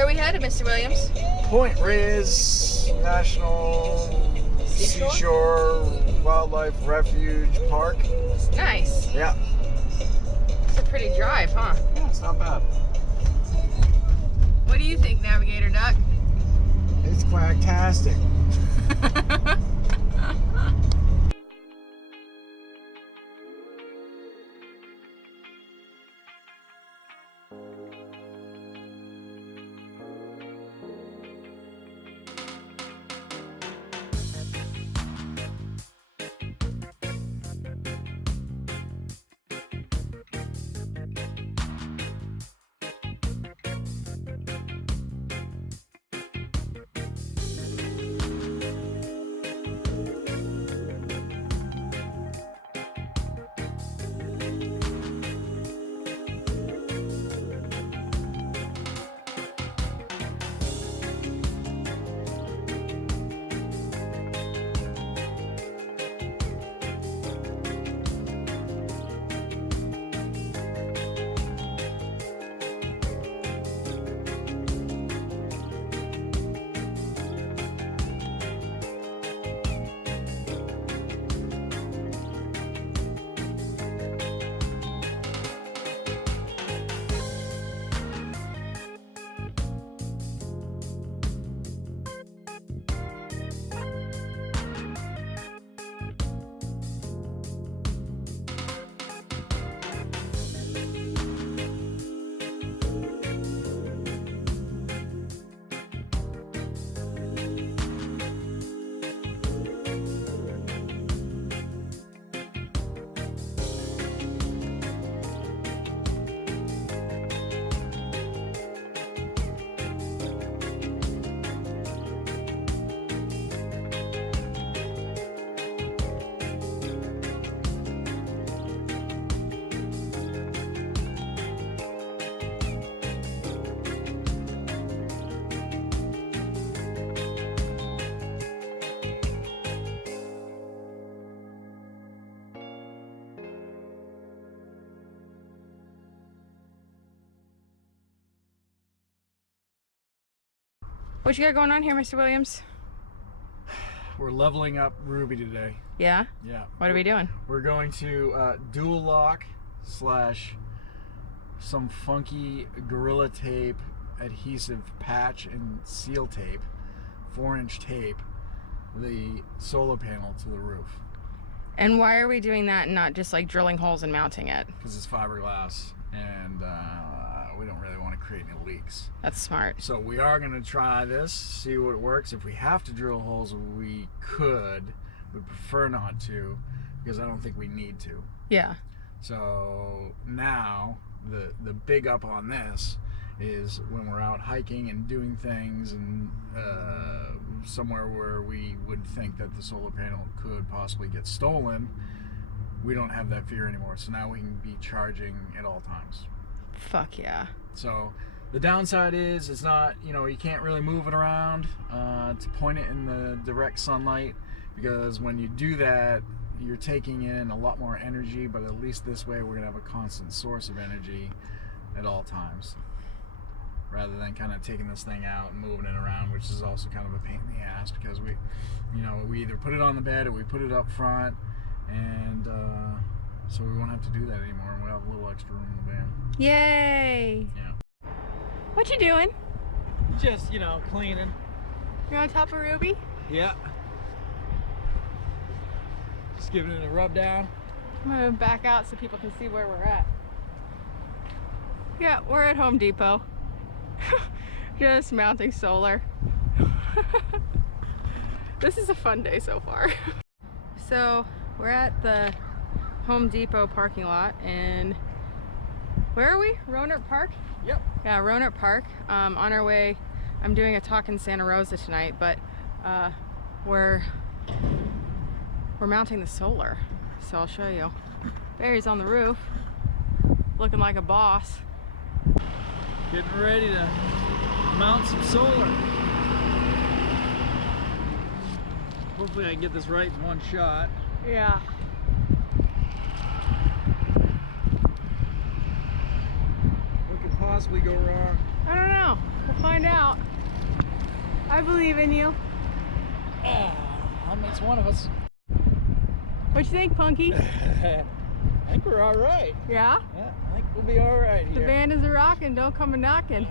Where are we headed, Mr. Williams? Point Reyes National Seashore Wildlife Refuge Park. Nice. Yeah. It's a pretty drive, huh? Yeah, it's not bad. What do you think, Navigator Duck? It's quacktastic. What you got going on here, Mr. Williams? We're leveling up Ruby today. Yeah? Yeah. What are we doing? We're going to dual lock slash some funky Gorilla Tape adhesive patch and seal tape, 4-inch tape, the solar panel to the roof. And why are we doing that and not just like drilling holes and mounting it? Because it's fiberglass and we don't really want to create any leaks. That's smart. So we are going to try this, see what works. If we have to drill holes, we could. We prefer not to because I don't think we need to. Yeah. So now the big up on this is when we're out hiking and doing things and somewhere where we would think that the solar panel could possibly get stolen, we don't have that fear anymore. So now we can be charging at all times. Fuck yeah. So the downside is it's not, you can't really move it around to point it in the direct sunlight, because when you do that, you're taking in a lot more energy, but at least this way we're gonna have a constant source of energy at all times, rather than kind of taking this thing out and moving it around, which is also kind of a pain in the ass, because we either put it on the bed or we put it up front, and so we won't have to do that anymore, and we'll have a little extra room in the van. Yay! Yeah. What you doing? Just, cleaning. You're on top of Ruby? Yeah. Just giving it a rub down. I'm gonna back out so people can see where we're at. Yeah, we're at Home Depot. Just mounting solar. This is a fun day so far. So we're at the Home Depot parking lot, and where are we? Roanoke Park? Yep. Yeah, Roanoke Park. On our way, I'm doing a talk in Santa Rosa tonight, but we're mounting the solar. So I'll show you. Barry's on the roof, looking like a boss. Getting ready to mount some solar. Hopefully I can get this right in one shot. Yeah. Looking positive. possibly go wrong? I don't know. We'll find out. I believe in you. That makes one of us. What you think, Punky? I think we're all right. Yeah? Yeah, I think we'll be all right The here. band is a rockin', don't come a knocking.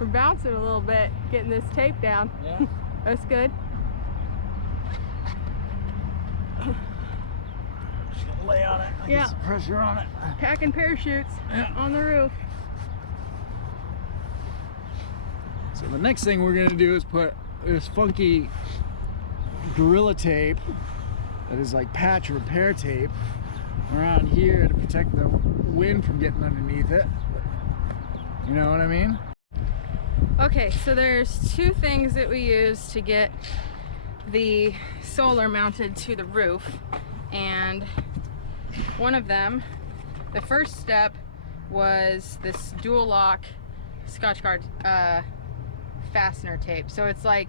We're bouncing a little bit, getting this tape down. Yeah. That's good. Just gonna lay on it. Yeah. Get some pressure on it. Packing parachutes on the roof. So the next thing we're gonna do is put this funky Gorilla tape that is like patch repair tape around here to protect the wind from getting underneath it. You know what I mean? Okay, so there's two things that we use to get the solar mounted to the roof, and one of them, the first step, was this dual lock Scotch Guard fastener tape. So it's like,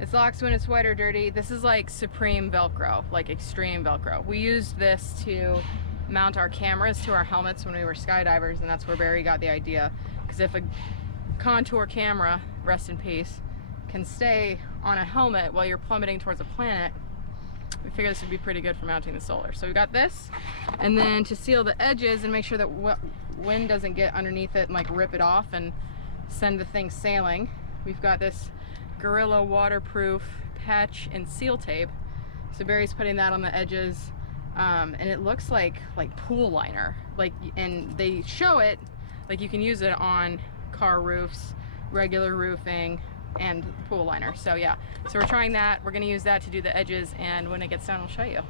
it locks when it's wet or dirty. This is like supreme Velcro, like extreme Velcro. We used this to mount our cameras to our helmets when we were skydivers, and that's where Barry got the idea. Because if a contour camera, rest in peace, can stay on a helmet while you're plummeting towards a planet, we figured this would be pretty good for mounting the solar. So we got this, and then to seal the edges and make sure that wind doesn't get underneath it and like rip it off and send the thing sailing, we've got this Gorilla waterproof patch and seal tape. So Barry's putting that on the edges, and it looks like pool liner. And they show it like you can use it on car roofs, regular roofing, and pool liner. So yeah, so we're trying that. We're gonna use that to do the edges, and when it gets done, we'll show you.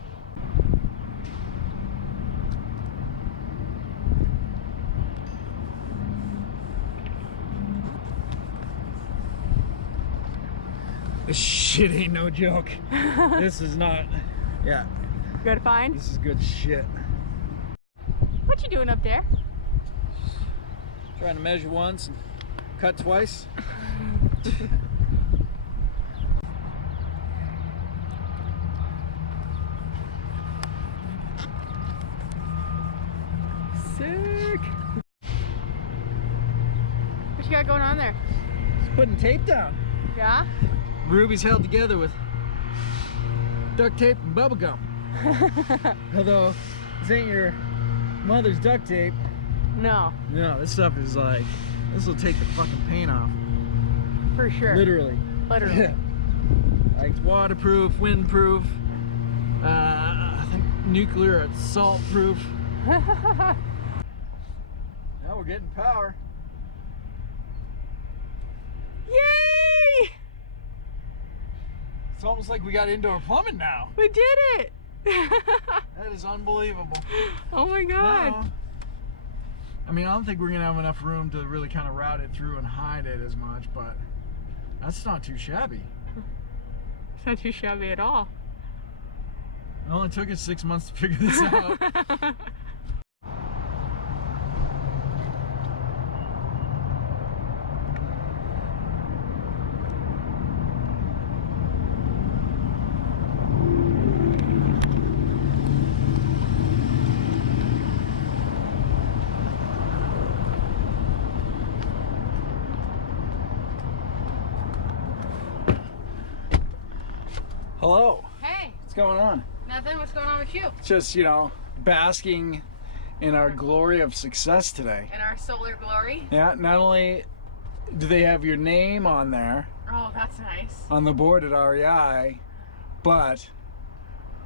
This shit ain't no joke. This is not. Yeah. Good find? This is good shit. What you doing up there? Trying to measure once and cut twice. Sick. What you got going on there? Just putting tape down. Yeah? Ruby's held together with duct tape and bubble gum. Although this ain't your mother's duct tape. No, No, this stuff is like, this will take the fucking paint off. for sure. Literally. Literally. Yeah. Like it's waterproof, windproof, I think nuclear assault proof. Now we're getting power. Yay! It's almost like we got indoor plumbing now. We did it! That is unbelievable. Oh my god. Now, I mean, I don't think we're gonna have enough room to really kind of route it through and hide it as much, but that's not too shabby. It's not too shabby at all. It only took us 6 months to figure this out. Hello. Hey, What's going on? nothing. What's going on with you? Just, you know, basking in our glory of success today. In our solar glory? Yeah, not only do they have your name on there, Oh, that's nice. on the board at REI, but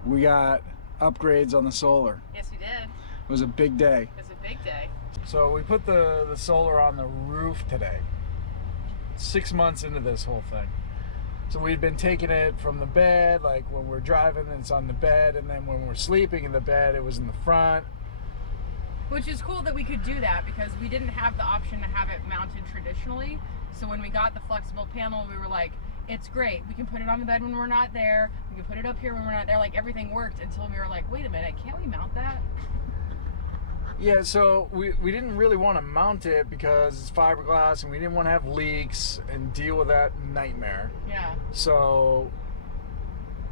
we got upgrades on the solar. Yes, we did. It was a big day. It's a big day. So we put the solar on the roof today. 6 months into this whole thing. So we'd been taking it from the bed, like when we're driving, it's on the bed, and then when we're sleeping in the bed, it was in the front. Which is cool that we could do that because we didn't have the option to have it mounted traditionally. So when we got the flexible panel, we were like, it's great. We can put it on the bed when we're not there. We can put it up here when we're not there. Like everything worked until we were like, wait a minute, can't we mount that? Yeah, so we didn't really want to mount it because it's fiberglass and we didn't want to have leaks and deal with that nightmare. Yeah. So,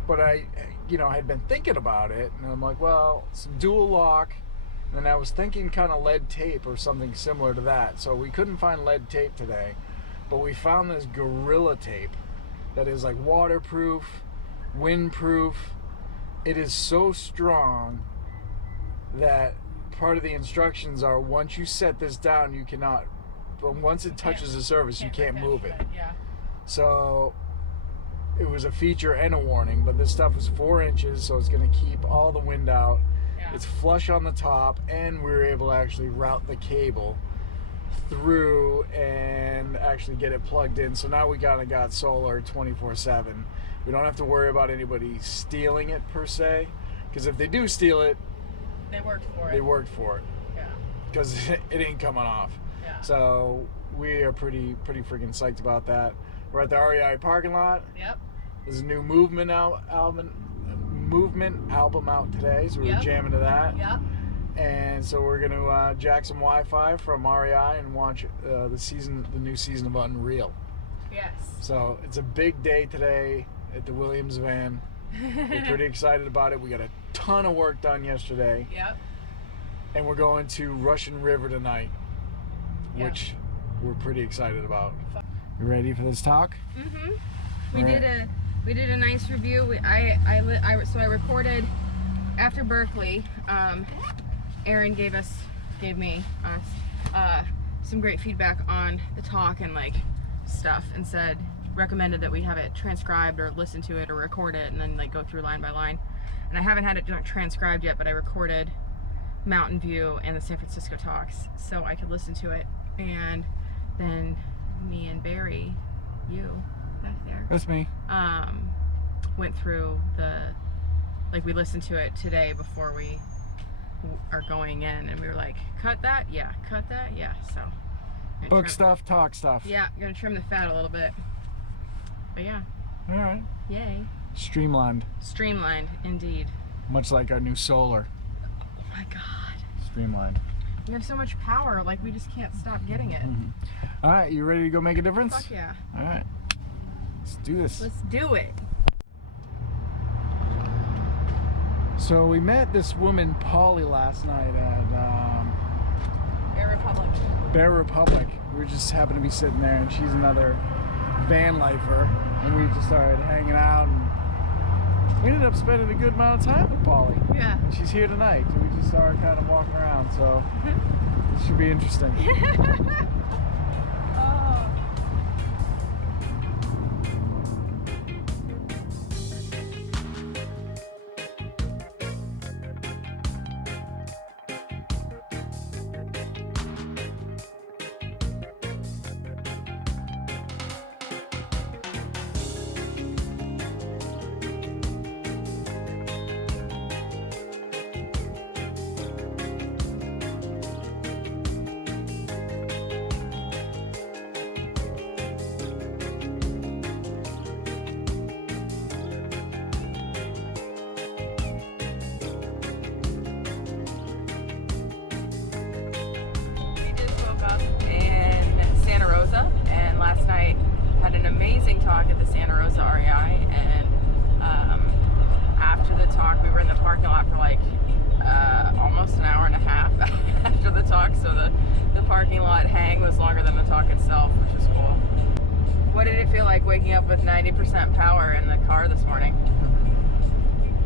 but I had been thinking about it and I'm like, well, it's dual lock. And I was thinking kind of lead tape or something similar to that. So we couldn't find lead tape today, but we found this Gorilla Tape that is like waterproof, windproof. It is so strong that part of the instructions are once you set this down, you cannot, but once it touches the surface, you can't move it. Yeah. So it was a feature and a warning, but this stuff was 4 inches, so it's going to keep all the wind out. Yeah. It's flush on the top, and we were able to actually route the cable through and actually get it plugged in. So now we got solar 24/7. We don't have to worry about anybody stealing it per se, because if they do steal it, They worked for it. they worked for it, Yeah. because it ain't coming off. Yeah. So we are pretty freaking psyched about that. We're at the REI parking lot. Yep. There's a new movement album out today, so we were Yep. jamming to that. Yep. And so we're gonna jack some Wi-Fi from REI and watch the new season of Unreal. Yes. So it's a big day today at the Williams van. We're pretty excited about it. We got a ton of work done yesterday, Yep. and we're going to Russian River tonight, Yep. which we're pretty excited about. You ready for this talk? Mm-hmm. Alright. We did a nice review. So I recorded after Berkeley. Aaron gave us some great feedback on the talk and like stuff, and recommended that we have it transcribed or listen to it or record it and then like go through line by line. And I haven't had it transcribed yet, but I recorded Mountain View and the San Francisco talks so I could listen to it. And then me and Barry, you back there, That's me. went through we listened to it today before we are going in, and we were like, cut that, yeah, so Book stuff, talk stuff. yeah, gonna trim the fat a little bit, but yeah, All right. yay, Streamlined, indeed. much like our new solar. Oh my god, Streamlined. we have so much power, like we just can't stop getting it. All right, you ready to go make a difference? Fuck yeah, All right, let's do this. let's do it. So we met this woman, Polly, last night at Air Republic. Bear Republic. We just happened to be sitting there, and she's another van lifer, and we just started hanging out, and we ended up spending a good amount of time with Polly. Yeah. And she's here tonight, so we just saw her kind of walking around, so this should be interesting. Santa Rosa, and last night had an amazing talk at the Santa Rosa REI, and after the talk we were in the parking lot for like almost an hour and a half after the talk, so the parking lot hang was longer than the talk itself, which is cool. What did it feel like waking up with 90% power in the car this morning?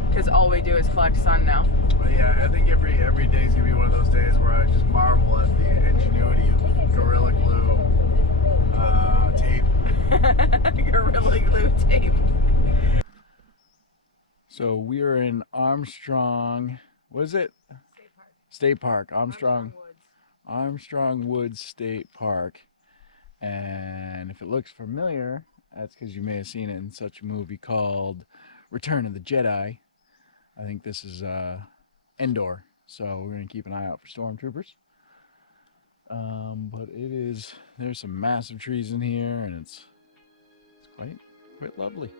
Because all we do is collect sun now. But yeah, I think every day is gonna be one of those days where I just marvel at the ingenuity of Gorilla Glue tape. Gorilla Glue tape. So we are in Armstrong. What is it? State Park. Armstrong Woods State Park. And if it looks familiar, that's because you may have seen it in such a movie called Return of the Jedi. I think this is Endor, so we're going to keep an eye out for stormtroopers. But there's some massive trees in here, and it's quite lovely.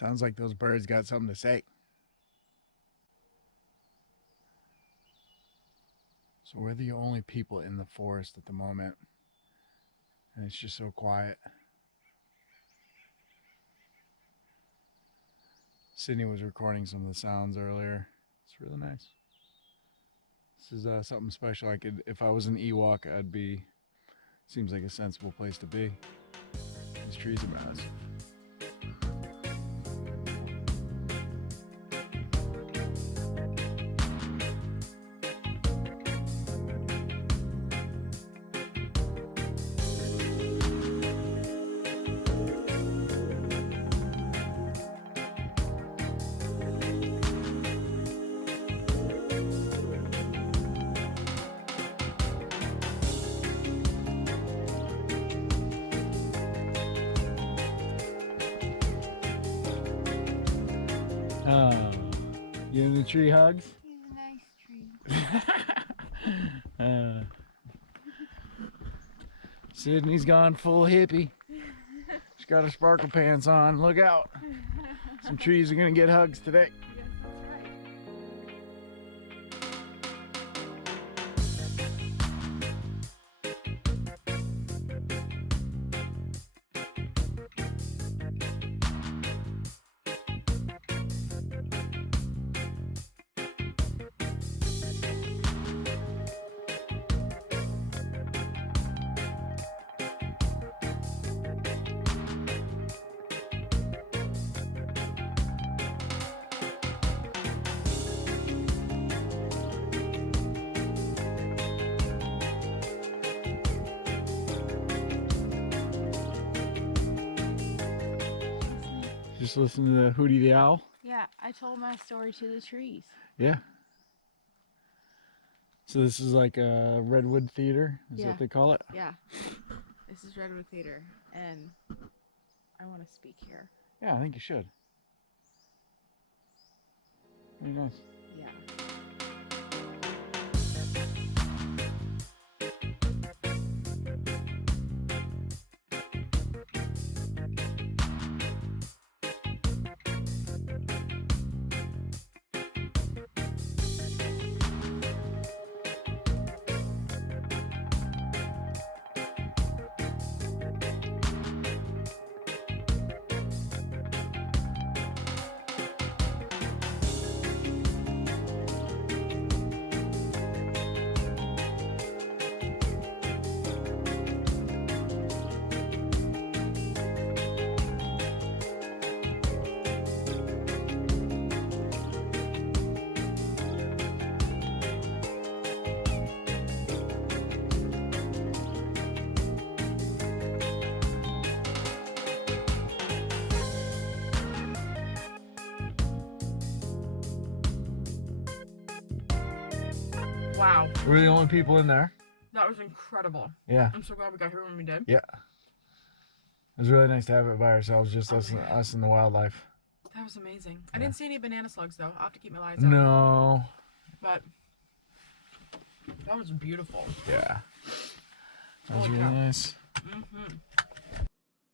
Sounds like those birds got something to say. So we're the only people in the forest at the moment. And it's just so quiet. Sydney was recording some of the sounds earlier. It's really nice. This is something special. If I was an Ewok, I'd be, seems like a sensible place to be. These trees are massive. Oh, giving the tree hugs? He's a nice tree. Sydney's gone full hippie. She's got her sparkle pants on. Look out. Some trees are gonna get hugs today. Yes, that's right. Just listen to the Hootie the Owl. Yeah, I told my story to the trees. Yeah. So this is like a Redwood Theater, is Yeah. what they call it? Yeah. This is Redwood Theater, and I want to speak here. Yeah, I think you should. Very nice. Yeah. Wow, We're the only people in there. that was incredible. Yeah. I'm so glad we got here when we did. Yeah. It was really nice to have it by ourselves, just us and the wildlife. That was amazing. I Yeah. didn't see any banana slugs though. I'll have to keep my eyes out. No. But that was beautiful. Yeah. That was Holy really cow. nice. Mm-hmm.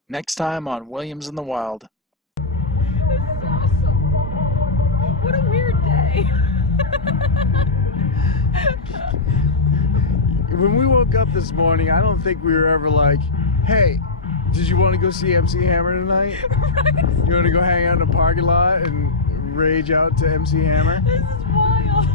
Next time on Williams in the Wild. This is awesome. What a weird day. When we woke up this morning, I don't think we were ever like, hey, did you want to go see MC Hammer tonight? Right? You want to go hang out in the parking lot and rage out to MC Hammer? This is wild.